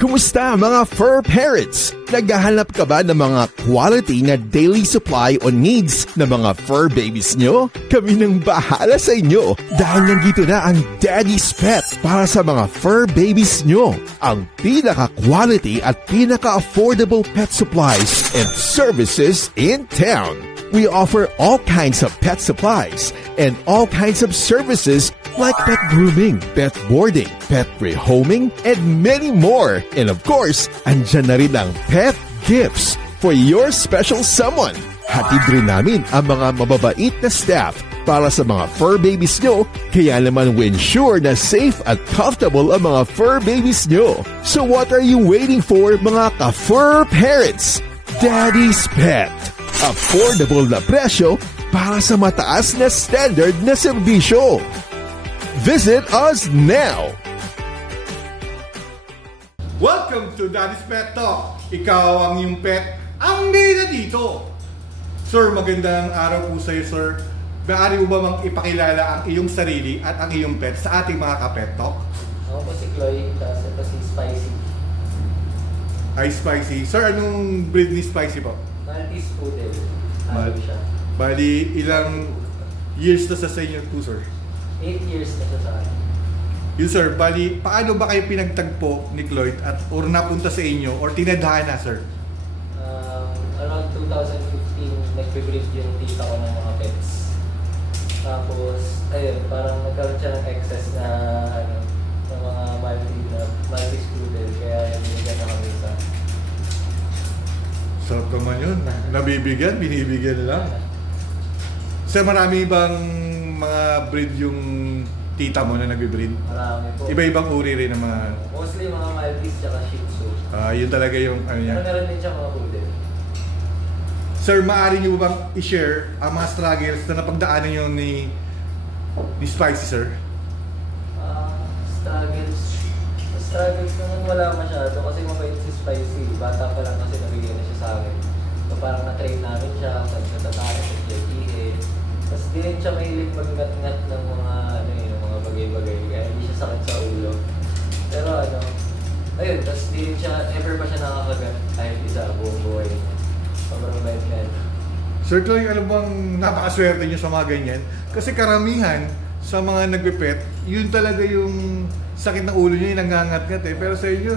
Kumusta mga fur parents? Naghahanap ka ba ng mga quality na daily supply o needs ng mga fur babies nyo? Kami nang bahala sa inyo dahil nandito na ang Daddy's Pet para sa mga fur babies nyo. Ang pinaka-quality at pinaka-affordable pet supplies and services in town. We offer all kinds of pet supplies and all kinds of services like pet grooming, pet boarding, pet rehoming, and many more. And of course, andyan na rin ang pet gifts for your special someone. Hatid rin namin ang mga mababait na staff para sa mga fur babies nyo, kaya naman we ensure na safe at comfortable ang mga fur babies nyo. So what are you waiting for, mga ka-fur parents? Daddy's Pet. Affordable na presyo para sa mataas na standard na serbisyo. Visit us now! Welcome to Daddy's Pet Talk. Ikaw ang iyong pet, ang bida dito. Sir, magandang araw po sa iyo, sir. Maaari mo ba mang ipakilala ang iyong sarili at ang iyong pet sa ating mga ka-pet talk? Ako po si Chloe, tapos ito si Spicy. Ay, Spicy. Sir, anong breed ni Spicy po? Maltese Poodle. Ano siya? Bali, ilang years na sa inyo po, sir? 8 years na siya sa akin. Yun, sir. Bali, paano ba kayo pinagtagpo ni Chloe at or napunta sa inyo or tinadhana, sir? Around 2015, nag-breed yung tita ko ng mga pets. Tapos, ayun, parang nagkaroon siya ng excess na, ng mga Maltese Poodle. Kaya binigyan na kami sa... So, naman yun. Nabibigyan, binibigyan lang. Sir, marami bang mga breed yung tita mo na nagbe-breed? Marami po. Iba-ibang uri rin ng mga... Mostly mga Maltese tsaka Shih Tzu. Yun talaga yung ano niya. Pero meron din siya mga Poodle. Sir, maaari niyo bang i-share ang mga struggles na napagdaanan niyo ni Spicy, sir? Struggles naman wala masyado kasi mabait si Spicy. Bata pa lang kasi nabigyan na siya sa akin. So parang na-train namin siya, nagtatatakas sa JTA. Tapos di rin siya mahilig mag-ngat-ngat ng mga, mga bagay-bagay. Kaya hindi siya sakit sa ulo. Pero ayun, tapos di rin siya, ever pa siya nakakagat kahit isa buong buhay. Sobrang bait na yun. Sir Chloe, ano bang napakaswerte niyo sa mga ganyan? Kasi karamihan sa mga nagpipet, yun talaga yung sakit ng ulo niyo yung nangangat-ngat eh. Pero sa inyo,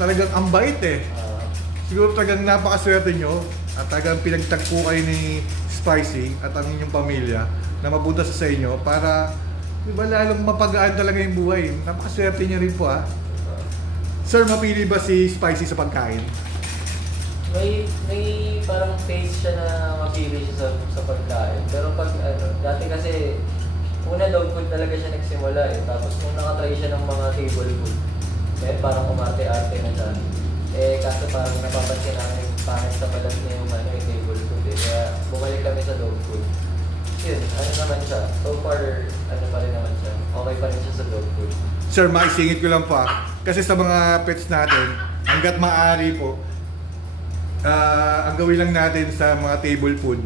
talagang ang bait eh. Siguro talagang napakaswerte nyo at talagang pinagtagpo kayo ni Spicy at ang inyong pamilya na mapunta sa inyo para diba, lalong mapagaan talaga yung buhay. Napakaswerte niya rin po ha. Sir, mapili ba si Spicy sa pagkain? May parang phase siya na mapili siya sa pagkain. Pero pag dati kasi una dog food talaga siya nagsimula eh. Tapos nung nakatry siya ng mga table food, eh parang umarte-arte na siya. Eh kaso parang napapansin namin pangit sa balat niya yung yung table food eh. Kaya bumalik kami sa dog food. Yun, naman siya. So far, pa rin naman siya. Okay pa rin siya sa dog food. Sir, maisingit ko lang pa. Kasi sa mga pets natin, hanggat maaari po, ang gawin lang natin sa mga table food,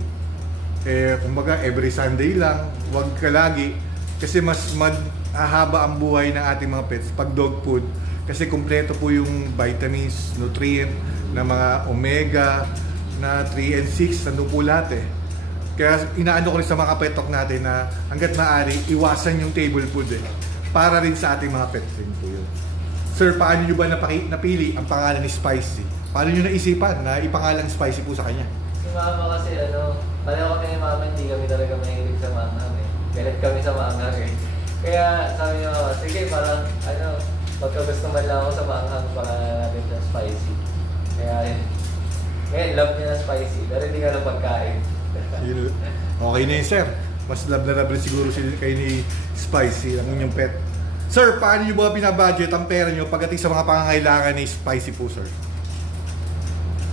kumbaga every Sunday lang, wag ka lagi kasi mas mahaba ang buhay ng ating mga pets pag dog food kasi kumpleto po yung vitamins, nutrient na mga omega na 3 and 6 nandun po lahat eh. Kaya inaano ko rin sa mga pet talk natin na hanggat maaari iwasan yung table food eh para rin sa ating mga pets rin po yun. Sir, paano nyo ba napili ang pangalan ni Spicy? Paano nyo naisipan na ipangalang Spicy po sa kanya? Si Mama kasi pareho kami ni Mama, hindi kami talaga mahilig sa maanghang eh. Galit kami sa maanghang eh. Kaya sabi niya, sige parang pagkagusto man lang ako sa maanghang, pangalan natin siya Spicy. Kaya ngayon love niya na Spicy, pero hindi ka lang pagkain. Okay na yun, sir. Mas love na love siguro kayo ni Spicy, ang inyong pet. Sir, paano nyo ba binabudget ang pera nyo pagdating sa mga pangangailangan ni Spicy po, sir?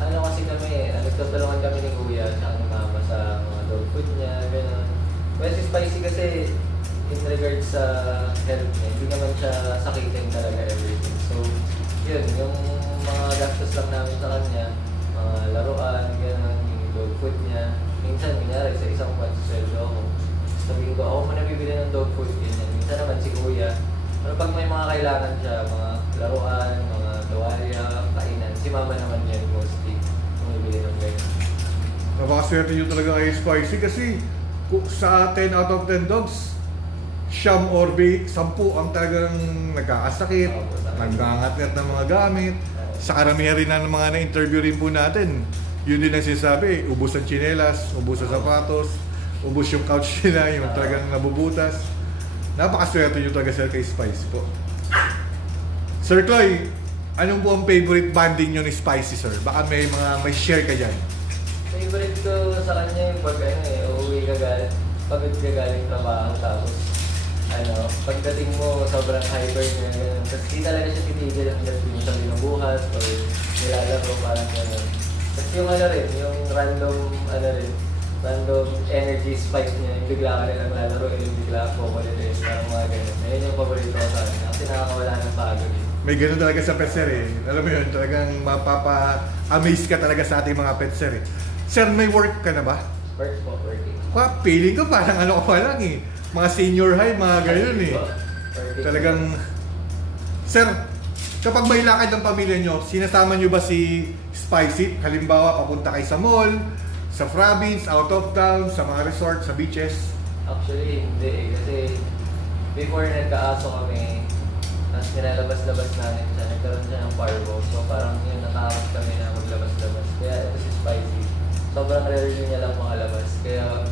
Kasi kami nagtutulungan kami ni Kuya at ni Mama sa mga dog food niya, gano'n. Well, si Spicy kasi in regards sa health niya, hindi naman siya sakitin talaga everything. So, yun, yung mga gastos lang namin sa kanya, mga laruan, gano'n, yung dog food niya. Minsan, kunyari, sa isang buwan sa sweldo ako, sabihin ko, ako muna bibili ng dog food, ganyan. Minsan naman si Kuya, pero pag may mga kailangan siya, mga laruan, mga napakaswerte nyo talaga kay Spicy kasi sa 10 out of 10 dogs, siyam or 10 ang talagang nagkakasakit, naggangat-ngat ng mga gamit. Sa karamihan rin ng mga na-interview rin po natin, yun din ang sinasabi, ubos ang tsinelas, ubos ang sapatos, ubos yung couch nila, yung talagang nabubutas. Napakaswerte nyo talaga sir kay Spicy po. Sir Chloe, anong po ang favorite banding nyo ni Spicy sir? Baka may share ka dyan. Favorite ko sa kanya yung pag uuwi ka galing, pagod ka galing trabaho, tapos pagdating mo sobrang hyper niya, gano'n. Tapos di talaga siya titigil ang dating sa binubuhat o nilalaro, parang gano'n. Tapos yung yung random energy spike niya, yung bigla ka nilang lalaro, yung bigla po ko rin, parang mga gano'n. Ayun yung paborito ko sa kanya, kasi nakakawala ng pagod. May gano'n talaga sa pet sir eh. Alam mo yun, talagang mapapa-amaze ka talaga sa ating mga pet sir eh. Sir, may work ka na ba? Working. Feeling ko parang ano ko pa lang eh. Mga senior high, mga gano'n eh. Talagang... Sir, kapag may lakad ng pamilya nyo, sinasama nyo ba si Spicy? Halimbawa, papunta kayo sa mall, sa province, out of town, sa mga resort, sa beaches? Actually, hindi eh. Kasi before nagka-aso kami, tapos nilalabas-labas namin siya, nagkaroon siya ng parvo. So parang yun, natakot kami na maglabas-labas. Kaya ito si Spicy, sobrang rarely niya lang makalabas. Kaya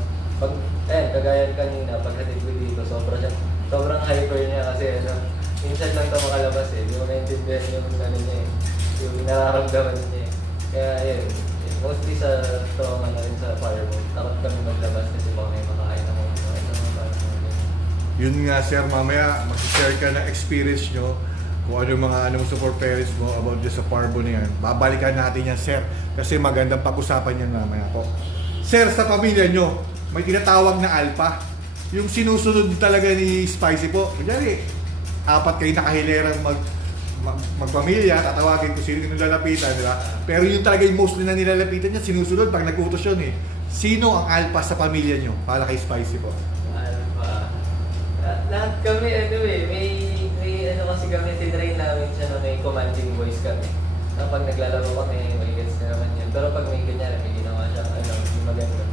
kagaya kanina, paghatid ko dito, sobrang hyper niya kasi minsan lang ito makalabas eh. Hindi mo naintindihan yung niya eh, yung nararamdaman niya eh. Kaya yun, mostly sa trauma na rin sa firewall, takot kami maglabas kasi baka may makain na mga Yun nga sir, mamaya mag-share ka ng experience nyo kung ano mga support parents mo about just sa parvo na yan. Babalikan natin yan sir, kasi magandang pag-usapan yan mamaya po. Sir, sa pamilya nyo, may tinatawag na alpha. Yung sinusunod talaga ni Spicy po. Kunyari, 4 kayo nakahilerang magpamilya, tatawagin kung sino yung nilalapitan, di ba? Pero yung talaga yung mostly na nilalapitan niya, sinusunod pag nag-utos yun eh. Sino ang alpha sa pamilya nyo para kay Spicy po? Lahat kami, may kasi kami, tinrain namin siya na may commanding voice kami. Pag naglalaro kami, may gets na naman yun. Pero pag may kunyari, may ginawa siya, hindi maganda.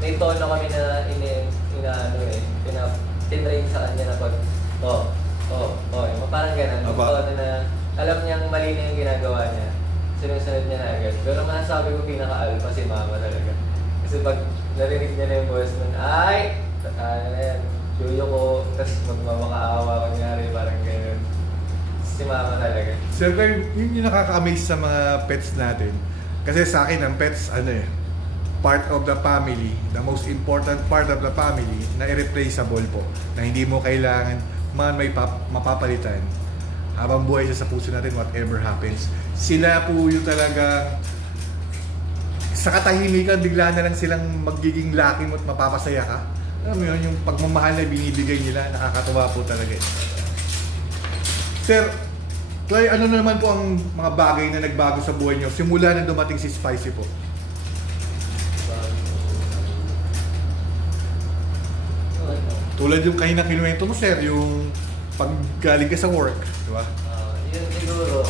May tono kami na tinrain sa kanya na pag, parang ganun. Yung tono na, alam niyang mali na yung ginagawa niya, sinusunod niya na agad. Pero masasabi ko pinaka-alpha si mama talaga. Kasi pag narinig niya na yung voice nun, ay! Ano na yan, yuyo ko, tapos magmamakaawa kunyari, parang gano'n. Si mama talaga. Sir, yun yung nakaka-amaze sa mga pets natin. Kasi sa akin, ang pets, part of the family, the most important part of the family, na irreplaceable po. Na hindi mo kailangan may mapapalitan. Habang buhay siya sa puso natin, whatever happens. Sila po yung talaga, sa katahimikan, bigla na lang silang magiging lucky mo at mapapasaya ka. Alam mo yun, yung pagmamahal na binibigay nila, nakakatawa po talaga. Sir, Chloe, ano na naman po ang mga bagay na nagbago sa buhay nyo simula nang dumating si Spicy po? Tulad yung kanina kinuwento mo, sir, yung pag galing ka sa work, di ba? Yun siguro,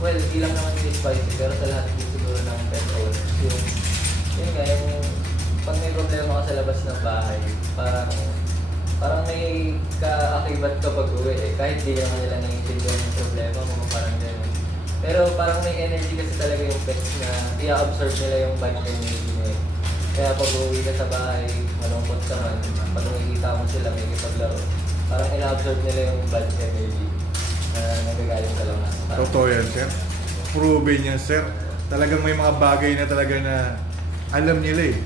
di lang naman si Spicy, pero sa lahat din siguro ng pet owners. Yun nga, pag may problema ka sa labas ng bahay, parang may kaakibat ka pag uwi eh. Kahit di naman nila naiintindihan yung problema mo, parang gano'n. Pero parang may energy kasi talaga yung pets na i-absorb nila yung bad energy mo eh. Kaya pag uwi ka sa bahay, malungkot ka man, pag nakikita mo sila may ipaglaro, parang ina-absorb nila yung bad energy na nagagaling sa lang. Totoo yan, sir. Proven yan, sir. Talagang may mga bagay na talaga na alam nila eh.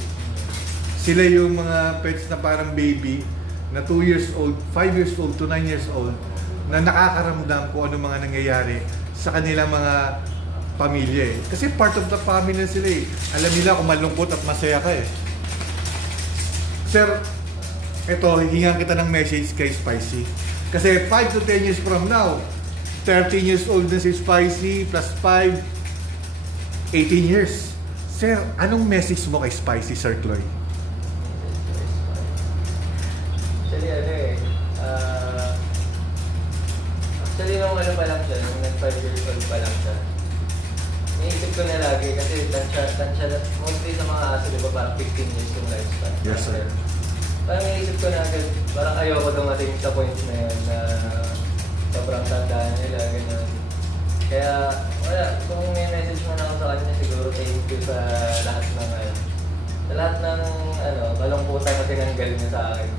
Sila yung mga pets na parang baby na 2 years old, 5 years old to 9 years old na nakakaramdam kung ano mga nangyayari sa kanilang mga pamilya eh. Kasi part of the family sila eh. Alam nila kung malungkot at masaya ka eh. Sir, ito, hihingan kita ng message kay Spicy. Kasi 5 to 10 years from now, 13 years old na si Spicy plus 5, 18 years. Sir, anong message mo kay Spicy, Sir Chloe? Actually, nung pa lang siya, nung 5 years old pa lang siya, naisip ko na lagi kasi tansya, mostly sa mga aso, di ba parang 15 years yung lifespan. Yes, sir. Parang naisip ko na agad, parang ayoko dumating sa point na yun na sobrang tandaan nila, gano'n. Kaya, wala, kung may message mo na ako sa kanya, siguro thank you sa lahat ng, sa lahat ng, kalungkutan na tinanggal niya sa akin,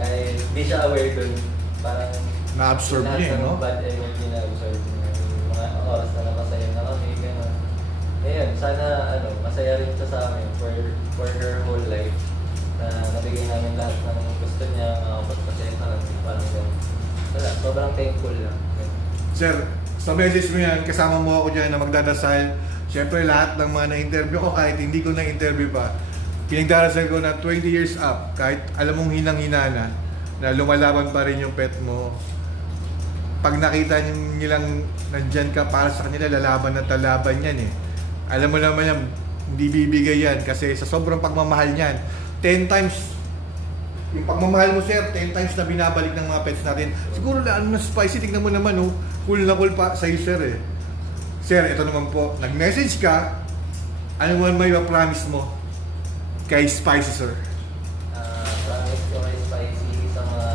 kahit di siya aware dun, parang Na-absorb niya, no? bad energy na absorb niya, yung mga oras na napasaya na kami, gano'n. Ayun, sana, masaya rin siya sa amin for her whole life, na nabigay namin lahat ng gusto niya, makapagpasaya na lang, parang gano'n. Wala, sobrang thankful lang. Sir, sa message mo yan, kasama mo ako dyan na magdadasal. Siyempre lahat ng mga na-interview ko, kahit hindi ko na-interview pa, pinagdarasal ko na 20 years up, kahit alam mong hinang-hina na lumalaban pa rin yung pet mo. Pag nakita nilang nandyan ka para sa kanila, lalaban na talaban yan eh. Alam mo naman yan, hindi bibigay yan kasi sa sobrang pagmamahal niyan, 10 times yung pagmamahal mo, sir, 10 times na binabalik ng mga pets natin. Siguro na spicy, tignan mo naman, oh, cool na cool pa sa'yo, sir, eh. Sir, ito naman po, nag-message ka, ano man may promise mo kay Spicy, sir? Promise ko kay Spicy sa mga,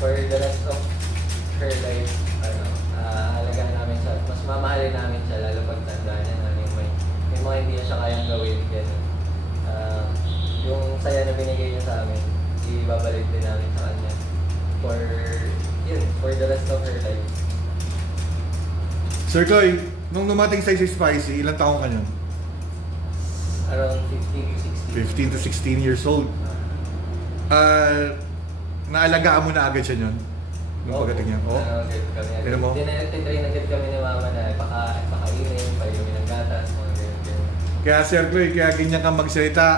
for the rest of her life, halagaan namin siya, mas mamahalin namin siya, lalo pag tanda niya na may mga hindi siya kayang gawin, gano'n. Yung saya na binigay niya sa amin, ibabalik din namin sa kanya for the rest of her life. Sir Chloe, nung dumating sa'yo si Spicy, ilang taong ka niyon? Around 15 to 16. 15 to 16 years old. Naalagaan mo na agad siya niyon? Nung pagdating niya? Oo. Tinan mo? Tinatrain agad kami ni mama na pakainin, painumin ng gatas, mga ganyan. Kaya Sir Chloe, kaya ganyan ka magsalita.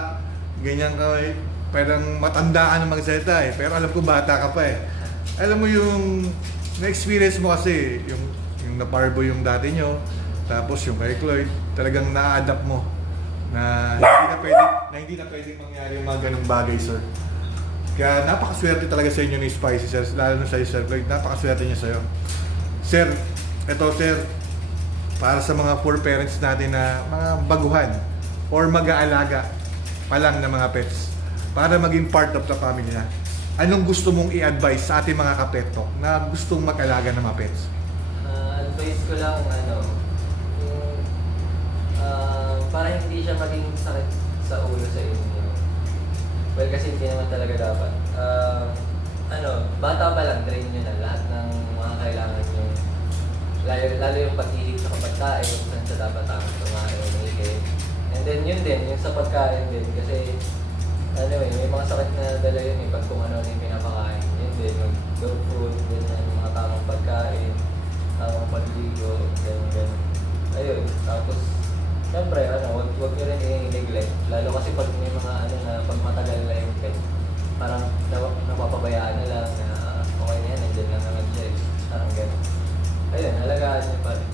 Ganyan ka, parang matandaan ang magsalita eh. Pero alam ko bata ka pa eh. Alam mo yung na-experience mo kasi, yung naparbo yung dati nyo, tapos yung kay Chloe, talagang na-adapt mo na hindi na pwedeng mangyari yung mga ganung bagay, sir. Kaya napakaswerte talaga sa inyo ni Spicy, sir. Lalo na sa Sir Chloe, napakaswerte niya sa'yo. Sir, eto sir, para sa mga poor parents natin na mga baguhan or mag-aalaga pa lang ng mga pets para maging part of the family na. Anong gusto mong i-advise sa ating mga kapeto na gustong mag-alaga ng mga pets? Advice ko lang, yung, para hindi siya maging sakit sa ulo sa inyo. Well, kasi hindi naman talaga dapat. Bata pa lang, train nyo na lahat ng mga kailangan nyo. Lalo yung pag-ihig sa pagkain, kung saan siya dapat tumain, umihig. And then yun din, yung sa pagkain din, kasi may mga sakit na dala yun pag kung ano yung pinapakain. Yun din, mag-dog food, ganyan, yung mga tamang pagkain, tamang pagligo, ganyan. Ayun, tapos, syempre, wag nyo rin i-neglect. Lalo kasi pag may mga pag matagal na yung pet, parang napapabayaan na lang na okay na yan, nandiyan lang naman siya. Parang gano'n. Ayun, halagaan nyo pa rin.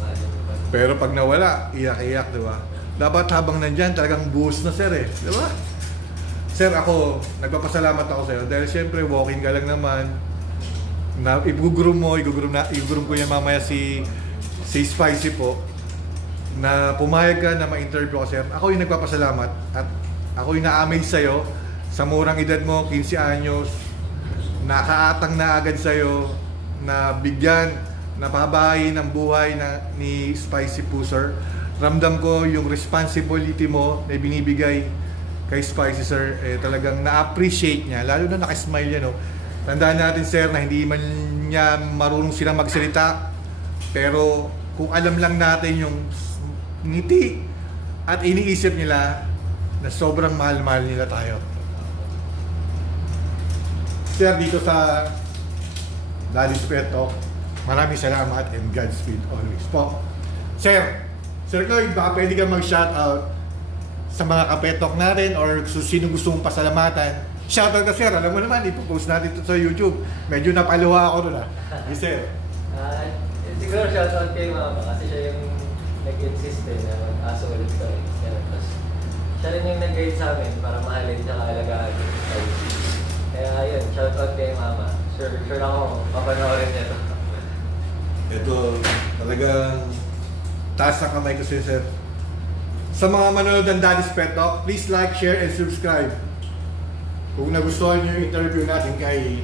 Pero pag nawala, iyak-iyak, di ba? Dapat habang nandyan, talagang buhos na sir eh. Di ba? Sir, ako, nagpapasalamat ako sa'yo dahil siyempre walking ka lang naman. Igugurum ko yan mamaya si Spicy po na pumayag ka na ma-interview ko sir. Ako yung nagpapasalamat at ako yung na-amaze sa'yo sa murang edad mo, 15 anyos, nakaatang na agad sa'yo na bigyan, napabahayin ang buhay ni Spicy po sir. Ramdam ko yung responsibility mo na binibigay kay Spicy sir, talagang na-appreciate niya, lalo na nakasmile niya, no? Tandaan natin sir na hindi man niya marunong silang magsalita, pero kung alam lang natin yung ngiti at iniisip nila na sobrang mahal-mahal nila tayo. Sir, dito sa Daddy's Pet Talk, maraming salamat and Godspeed always po. Sir Chloe, baka pwede ka mag-shoutout sa mga kapetok natin or sino gusto mong pasalamatan. Shoutout ka sir, alam mo naman, ipopost natin ito sa YouTube. Medyo napaluha ako doon Yes sir. Siguro shoutout kay mama kasi siya yung nag-insist na mag-aso ulit kami. Tapos siya rin yung nag-guide sa amin para mahalin at alagaan. Kaya yun, shoutout kay mama. Sure ako, papanoorin niya ito. Ito, talagang Taas na kamay ko sa'yo, sir. Sa mga manonood ng Daddy's Pet Talk, please like, share, and subscribe. Kung nagustuhan nyo yung interview natin kay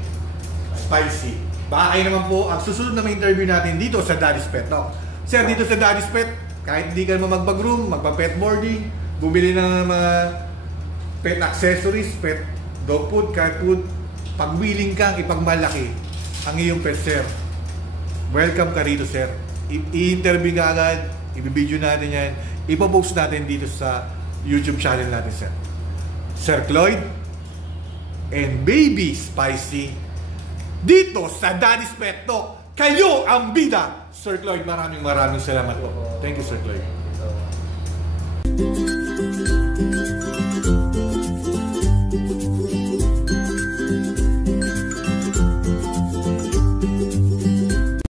Spicy, baka kayo naman po ang susunod na interview natin dito sa Daddy's Pet Talk. Sir, dito sa Daddy's Pet, kahit hindi ka naman magpag-groom, magpa-pet boarding, bumili ng mga pet accessories, pet dog food, cat food, pag-willing kang ipagmalaki ang iyong pet, sir, welcome ka rito, sir. I-interview ka agad, i-video natin yan, ipopost natin dito sa YouTube channel natin, sir. Sir Cloyd and Baby Spicy dito sa Daddy's Pet Talk. Kayo ang bida! Sir Cloyd, maraming salamat po. Thank you, Sir Cloyd. Thank you so much.